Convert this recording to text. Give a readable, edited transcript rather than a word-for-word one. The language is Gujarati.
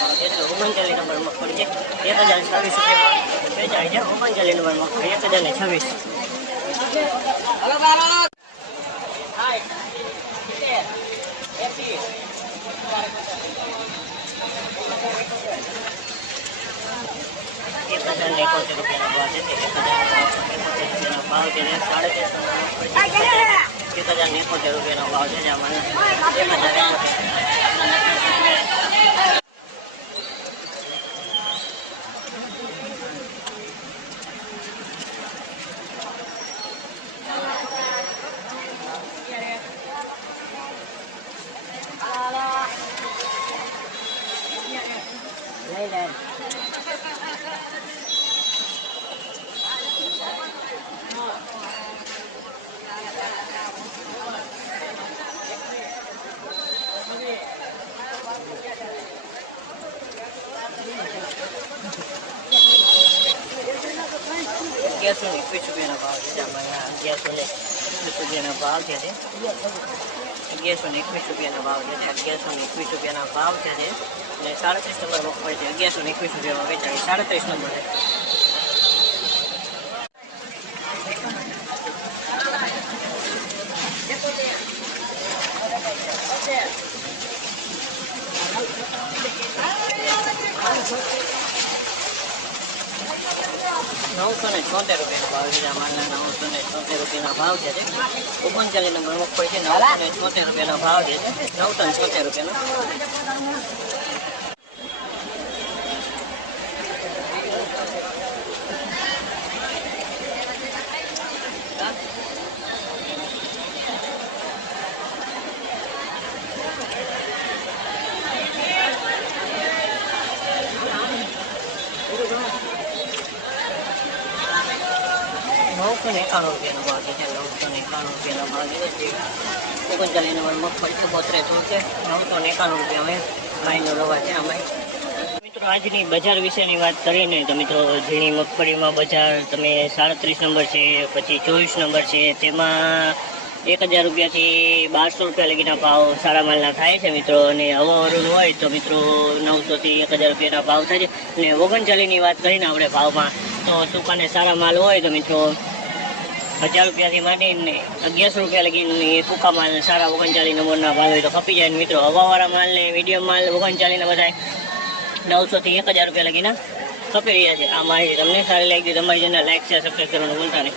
ભાવ છે. એટલે 39 નંબર મગફળી છે 1026 રૂપિયા વેચાય છે. 39 નંબર મગફળી 1026. ભાવ છે 1071 રૂપિયાનો ભાવ છે. આમાં 1071. ₹1121 રૂપિયાનો ભાવ છે. ₹1121 રૂપિયાનો ભાવ છે. 1121 રૂપિયાનો ભાવ છે. 1121 રૂપિયાના ભાવ છે. અને 37 નંબર મગફળી છે 1121 રૂપિયામાં વેચાય. 37 નંબર છે. ₹976 રૂપિયાનો ભાવ છે. માલના ₹976 રૂપિયાના ભાવ છે. 39 નંબર મગફળી છે. ₹976 રૂપિયાનો ભાવ છે. 976 રૂપિયાનો. ₹991 રૂપિયાનો ભાવ છે. 991 રૂપિયાનો ભાવ છે. 39 નંબર મગફળી છે 32 છે. 991 રૂપિયા ભાઈનો રવા છે. આમાં મિત્રો આજની બજાર વિશેની વાત કરીએ ને તો મિત્રો ઝીણી મગફળીમાં બજાર તમે 37 નંબર છે, પછી 24 નંબર છે, તેમાં 1000 રૂપિયાથી 1200 રૂપિયા લગીના ભાવ સારા માલના થાય છે મિત્રો. અને હવાવાળું હોય તો મિત્રો 900 થી 1000 રૂપિયાના ભાવ થાય છે. અને 39ની વાત કરીને આપણે ભાવમાં તો સુકાને સારા માલ હોય તો મિત્રો 1000 રૂપિયાથી માંડીને 1100 રૂપિયા લગીને ટૂંકા માલ સારા 39 નંબરના ભાવ હોય તો ખપી જાય. મિત્રો હવાવાળા માલને મીડિયમ માલ 39ના બધા 900 થી 1000 રૂપિયા લગીના ખપી રહ્યા છે. આ માહિતી તમને સારી લાગી તમારી ચેનલ લાઈક શેર સબસ્ક્રાઈબ કરવાનું ભૂલતા નહીં.